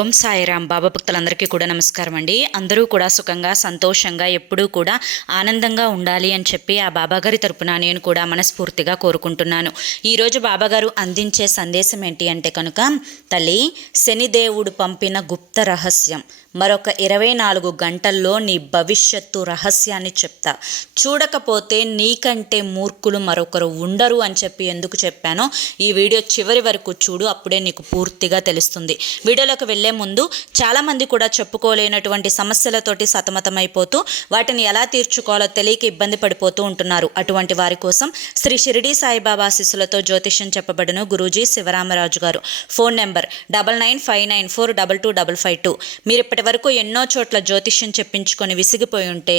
ఓం సాయిరామ్. బాబా భక్తులందరికీ కూడా నమస్కారం అండి. అందరూ కూడా సుఖంగా సంతోషంగా ఎప్పుడూ కూడా ఆనందంగా ఉండాలి అని చెప్పి ఆ బాబాగారి తరపున నేను కూడా మనస్ఫూర్తిగా కోరుకుంటున్నాను. ఈరోజు బాబాగారు అందించే సందేశం ఏంటి అంటే కనుక, తల్లి, శనిదేవుడు పంపిన గుప్త రహస్యం, మరొక 24 గంటల్లో నీ భవిష్యత్తు రహస్యాన్ని చెప్తా. చూడకపోతే నీకంటే మూర్ఖులు మరొకరు ఉండరు అని చెప్పి ఎందుకు చెప్పానో ఈ వీడియో చివరి వరకు చూడు, అప్పుడే నీకు పూర్తిగా తెలుస్తుంది. వీడియోలోకి వెళ్లే ముందు చాలామంది కూడా చెప్పుకోలేనటువంటి సమస్యలతోటి సతమతమైపోతూ వాటిని ఎలా తీర్చుకోవాలో తెలియక ఇబ్బంది పడిపోతూ ఉంటున్నారు. అటువంటి వారి కోసం శ్రీ షిరిడి సాయిబాబా ఆశీస్సులతో జ్యోతిష్యం చెప్పబడును గురూజీ శివరామరాజు గారు. Phone number 9959422552. మీరు వరకు ఎన్నో చోట్ల జ్యోతిష్యం చెప్పించుకొని విసిగిపోయి ఉంటే,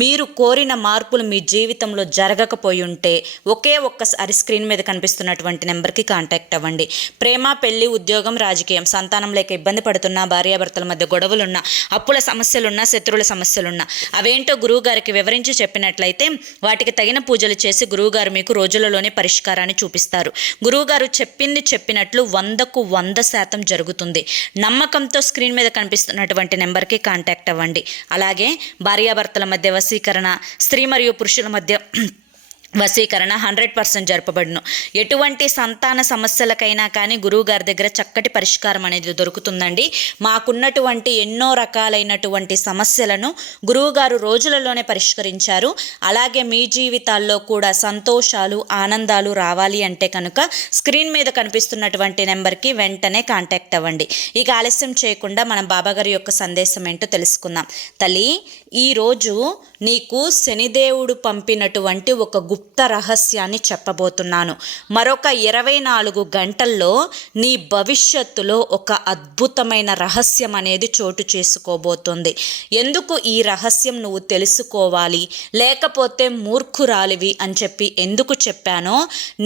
మీరు కోరిన మార్పులు మీ జీవితంలో జరగకపోయి ఉంటే ఒకే ఒక్కసారి స్క్రీన్ మీద కనిపిస్తున్నటువంటి నెంబర్కి కాంటాక్ట్ అవ్వండి. ప్రేమ, పెళ్లి, ఉద్యోగం, రాజకీయం, సంతానం లేక ఇబ్బంది పడుతున్నా, భార్యాభర్తల మధ్య గొడవలున్నా, అప్పుల సమస్యలున్నా, శత్రువుల సమస్యలున్నా అవేంటో గురువు గారికి వివరించి చెప్పినట్లయితే వాటికి తగిన పూజలు చేసి గురువుగారు మీకు రోజులలోనే పరిష్కారాన్ని చూపిస్తారు. గురువుగారు చెప్పింది చెప్పినట్లు 100కు 100% జరుగుతుంది. నమ్మకంతో స్క్రీన్ మీద కనిపిస్తున్నటువంటి నెంబర్కి కాంటాక్ట్ అవ్వండి. అలాగే భార్యాభర్తల మధ్య వశీకరణ, స్త్రీ మరియు పురుషుల మధ్య వశీకరణ 100% జరపబడును. ఎటువంటి సంతాన సమస్యలకైనా కానీ గురువుగారి దగ్గర చక్కటి పరిష్కారం అనేది దొరుకుతుందండి. మాకున్నటువంటి ఎన్నో రకాలైనటువంటి సమస్యలను గురువుగారు రోజులలోనే పరిష్కరించారు. అలాగే మీ జీవితాల్లో కూడా సంతోషాలు, ఆనందాలు రావాలి అంటే కనుక స్క్రీన్ మీద కనిపిస్తున్నటువంటి నెంబర్కి వెంటనే కాంటాక్ట్ అవ్వండి. ఇక ఆలస్యం చేయకుండా మనం బాబాగారి యొక్క సందేశం ఏంటో తెలుసుకుందాం. తల్లి, ఈరోజు నీకు శనిదేవుడు పంపినటువంటి ఒక గుప్త రహస్యాన్ని చెప్పబోతున్నాను. మరొక 24 గంటల్లో నీ భవిష్యత్తులో ఒక అద్భుతమైన రహస్యం అనేది చోటు చేసుకోబోతుంది. ఎందుకు ఈ రహస్యం నువ్వు తెలుసుకోవాలి, లేకపోతే మూర్ఖురాలివి అని చెప్పి ఎందుకు చెప్పానో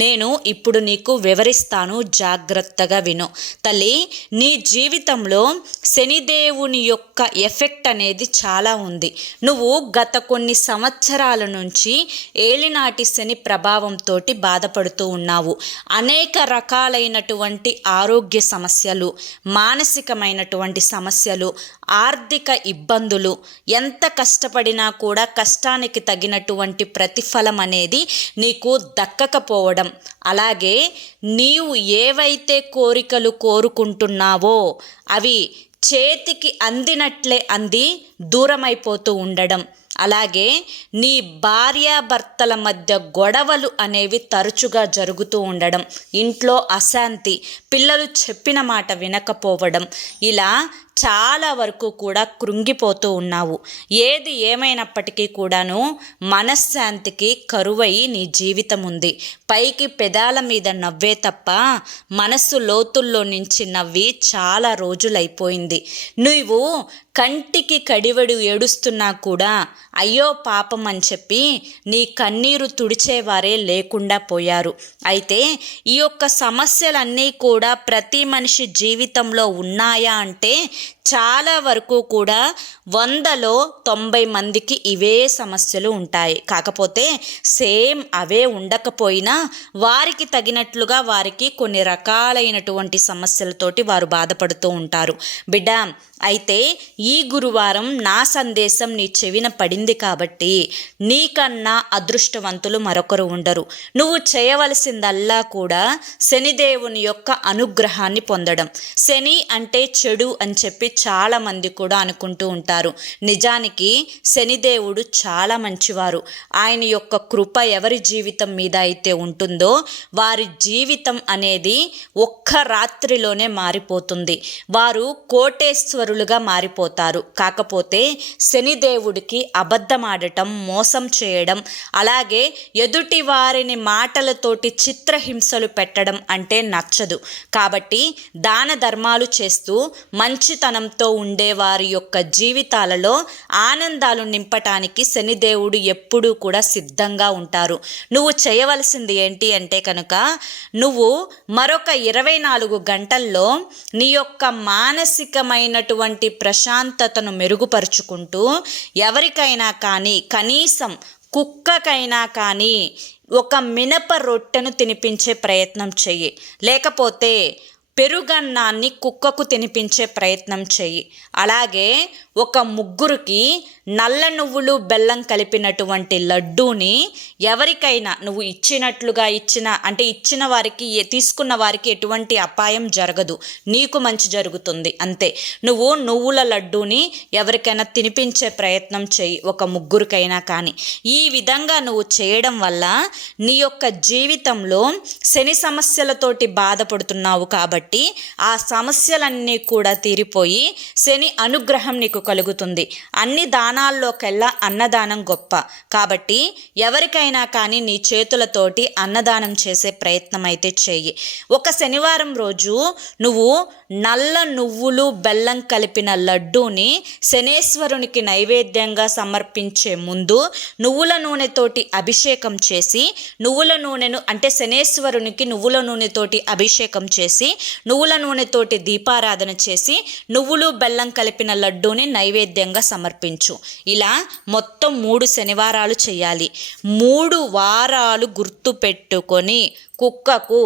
నేను ఇప్పుడు నీకు వివరిస్తాను. జాగ్రత్తగా విను. తల్లి, నీ జీవితంలో శనిదేవుని యొక్క ఎఫెక్ట్ అనేది చాలా ఉంది. నువ్వు గత కొన్ని సంవత్సరాల నుంచి ఏలినాటి శని ప్రభావంతో బాధపడుతూ ఉన్నావు. అనేక రకాలైనటువంటి ఆరోగ్య సమస్యలు, మానసికమైనటువంటి సమస్యలు, ఆర్థిక ఇబ్బందులు, ఎంత కష్టపడినా కూడా కష్టానికి తగినటువంటి ప్రతిఫలం అనేది నీకు దక్కకపోవడం, అలాగే నీవు ఏవైతే కోరికలు కోరుకుంటున్నావో అవి చేతికి అందినట్లే అంది దూరమైపోతూ ఉండడం, అలాగే నీ భార్యాభర్తల మధ్య గొడవలు అనేవి తరచుగా జరుగుతూ ఉండడం, ఇంట్లో అశాంతి, పిల్లలు చెప్పిన మాట వినకపోవడం, ఇలా చాలా వరకు కూడా కృంగిపోతూ ఉన్నావు. ఏది ఏమైనప్పటికీ కూడాను మనశ్శాంతికి కరువై నీ జీవితం ఉంది. పైకి పెదాల మీద నవ్వే తప్ప మనస్సు లోతుల్లో నుంచి నవ్వి చాలా రోజులైపోయింది. నువ్వు కంటికి కడివడు ఏడుస్తున్నా కూడా అయ్యో పాపం అని చెప్పి నీ కన్నీరు తుడిచేవారే లేకుండా పోయారు. అయితే ఈ యొక్క సమస్యలన్నీ కూడా ప్రతి మనిషి జీవితంలో ఉన్నాయా అంటే చాలా వరకు కూడా 100లో 90 మందికి ఇవే సమస్యలు ఉంటాయి. కాకపోతే సేమ్ అవే ఉండకపోయినా వారికి తగినట్లుగా వారికి కొన్ని రకాలైనటువంటి సమస్యలతోటి వారు బాధపడుతూ ఉంటారు. బిడ్డ, అయితే ఈ గురువారం నా సందేశం నీ చెవిన పడింది కాబట్టి నీకన్నా అదృష్టవంతులు మరొకరు ఉండరు. నువ్వు చేయవలసిందల్లా కూడా శనిదేవుని యొక్క అనుగ్రహాన్ని పొందడం. శని అంటే చెడు అని చెప్పి చాలామంది కూడా అనుకుంటూ ఉంటారు. నిజానికి శనిదేవుడు చాలా మంచివారు. ఆయన యొక్క కృప ఎవరి జీవితం మీద అయితే ఉంటుందో వారి జీవితం అనేది ఒక్క రాత్రిలోనే మారిపోతుంది. వారు కోటేశ్వరులుగా మారిపోతారు. కాకపోతే శనిదేవుడికి అబద్ధమాడటం, మోసం చేయడం, అలాగే ఎదుటి వారిని మాటలతోటి చిత్రహింసలు పెట్టడం అంటే నచ్చదు. కాబట్టి దాన ధర్మాలు చేస్తూ మంచితనంతో ఉండే వారి యొక్క జీవితాలలో ఆనందాలు నింపటానికి శనిదేవుడు ఎప్పుడూ కూడా సిద్ధంగా ఉంటారు. నువ్వు చేయవలసింది ఏంటి అంటే కనుక, నువ్వు మరొక 24 గంటల్లో నీ యొక్క మానసికమైనటువంటి ప్రశాంతతను మెరుగుపరుచుకుంటూ ఎవరికైనా కానీ, కనీసం కుక్కకైనా కానీ ఒక మినప రొట్టెను తినిపించే ప్రయత్నం చెయ్యి. లేకపోతే పెరుగన్నాన్ని కుక్కకు తినిపించే ప్రయత్నం చెయ్యి. అలాగే ఒక ముగ్గురికి నల్ల నువ్వులు బెల్లం కలిపినటువంటి లడ్డూని ఎవరికైనా నువ్వు ఇచ్చినట్లుగా ఇచ్చిన వారికి తీసుకున్న వారికి ఎటువంటి అపాయం జరగదు, నీకు మంచి జరుగుతుంది అంతే. నువ్వుల లడ్డూని ఎవరికైనా తినిపించే ప్రయత్నం చెయ్యి, ఒక ముగ్గురికైనా కానీ. ఈ విధంగా నువ్వు చేయడం వల్ల నీ యొక్క జీవితంలో శని సమస్యలతోటి బాధపడుతున్నావు కాబట్టి ఆ సమస్యలన్నీ కూడా తీరిపోయి శని అనుగ్రహం నీకు కలుగుతుంది. అన్ని దానాల్లోకెల్లా అన్నదానం గొప్ప కాబట్టి ఎవరికైనా కానీ నీ చేతులతోటి అన్నదానం చేసే ప్రయత్నం అయితే చెయ్యి. ఒక శనివారం రోజు నువ్వు నల్ల నువ్వులు బెల్లం కలిపిన లడ్డూని శనేశ్వరునికి నైవేద్యంగా సమర్పించే ముందు నువ్వుల నూనెతోటి అభిషేకం చేసి శనేశ్వరునికి నువ్వుల నూనెతోటి అభిషేకం చేసి నువ్వుల నూనెతోటి దీపారాధన చేసి నువ్వులు బెల్లం కలిపిన లడ్డూని నైవేద్యంగా సమర్పించు. ఇలా మొత్తం 3 శనివారాలు చేయాలి. 3 వారాలు గుర్తు పెట్టుకొని కుక్కకు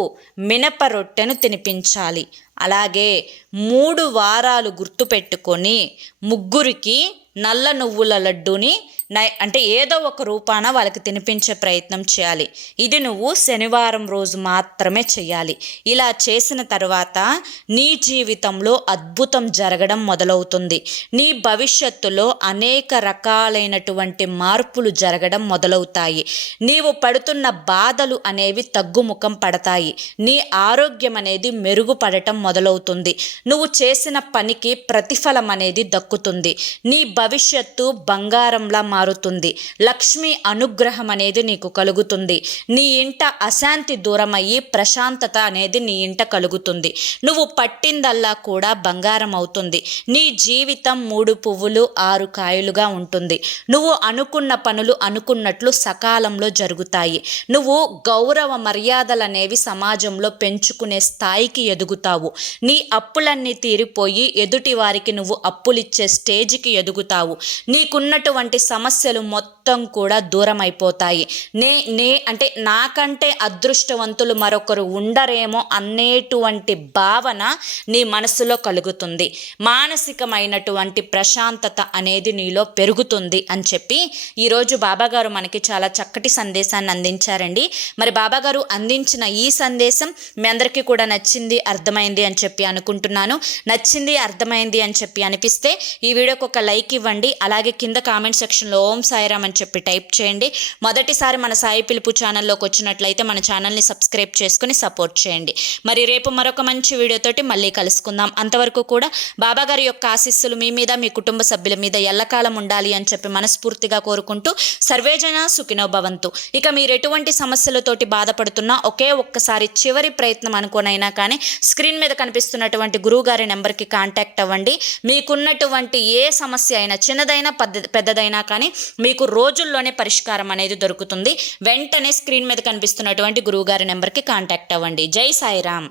మినప రొట్టెను తినిపించాలి. అలాగే 3 వారాలు గుర్తుపెట్టుకొని ముగ్గురికి నల్ల నువ్వుల లడ్డూని ఏదో ఒక రూపాన వాళ్ళకి తినిపించే ప్రయత్నం చేయాలి. ఇది నువ్వు శనివారం రోజు మాత్రమే చేయాలి. ఇలా చేసిన తర్వాత నీ జీవితంలో అద్భుతం జరగడం మొదలవుతుంది. నీ భవిష్యత్తులో అనేక రకాలైనటువంటి మార్పులు జరగడం మొదలవుతాయి. నీవు పడుతున్న బాధలు అనేవి తగ్గుముఖం పడతాయి. నీ ఆరోగ్యం అనేది మెరుగుపడటం మొదలవుతుంది. నువ్వు చేసిన పనికి ప్రతిఫలం అనేది దక్కుతుంది. నీ భవిష్యత్తు బంగారంలా మారుతుంది. లక్ష్మి అనుగ్రహం అనేది నీకు కలుగుతుంది. నీ ఇంట అశాంతి దూరమయ్యి ప్రశాంతత అనేది నీ ఇంట కలుగుతుంది. నువ్వు పట్టిందల్లా కూడా బంగారం అవుతుంది. నీ జీవితం 3 పువ్వులు 6 కాయలుగా ఉంటుంది. నువ్వు అనుకున్న పనులు అనుకున్నట్లు సకాలంలో జరుగుతాయి. నువ్వు గౌరవ మర్యాదలు అనేవి సమాజంలో పెంచుకునే స్థాయికి ఎదుగుతావు. నీ అప్పులన్నీ తీరిపోయి ఎదుటి వారికి నువ్వు అప్పులిచ్చే స్టేజ్కి ఎదుగుతావు. నీకున్నటువంటి సమస్యలు మొత్తం కూడా దూరం అయిపోతాయి. నాకంటే అదృష్టవంతులు మరొకరు ఉండరేమో అనేటువంటి భావన నీ మనసులో కలుగుతుంది. మానసికమైనటువంటి ప్రశాంతత అనేది నీలో పెరుగుతుంది అని చెప్పి ఈరోజు బాబాగారు మనకి చాలా చక్కటి సందేశాన్ని అందించారండి. మరి బాబాగారు అందించిన ఈ సందేశం మీ అందరికీ కూడా నచ్చింది, అర్థమైంది అని చెప్పి అనుకుంటున్నాను. నచ్చింది, అర్థమైంది అని చెప్పి అనిపిస్తే ఈ వీడియోకి ఒక లైక్ ఇవ్వండి. అలాగే కింద కామెంట్ సెక్షన్లో ఓం సాయిరామ్ అని చెప్పి టైప్ చేయండి. మొదటిసారి మన సాయి పిలుపు ఛానల్లోకి వచ్చినట్లయితే మన ఛానల్ని సబ్స్క్రైబ్ చేసుకుని సపోర్ట్ చేయండి. మరి రేపు మరొక మంచి వీడియోతోటి మళ్ళీ కలుసుకుందాం. అంతవరకు కూడా బాబాగారి యొక్క ఆశీస్సులు మీ మీద, మీ కుటుంబ సభ్యుల మీద ఎల్లకాలం ఉండాలి అని చెప్పి మనస్ఫూర్తిగా కోరుకుంటూ సర్వేజన సుఖినో భవంతు. ఇక మీరు ఎటువంటి సమస్యలతోటి బాధపడుతున్నా ఒక్కసారి చివరి ప్రయత్నం అనుకోనైనా కానీ స్క్రీన్ మీద కనిపిస్తున్నటువంటి గురువుగారి నెంబర్కి కాంటాక్ట్ అవ్వండి. మీకున్నటువంటి ఏ సమస్య అయినా చిన్నదైనా పెద్దదైనా కానీ మీకు రోజుల్లోనే పరిష్కారం అనేది దొరుకుతుంది. వెంటనే స్క్రీన్ మీద కనిపిస్తున్నటువంటి గురువుగారి నెంబర్కి కాంటాక్ట్ అవ్వండి. జై సాయిరామ్.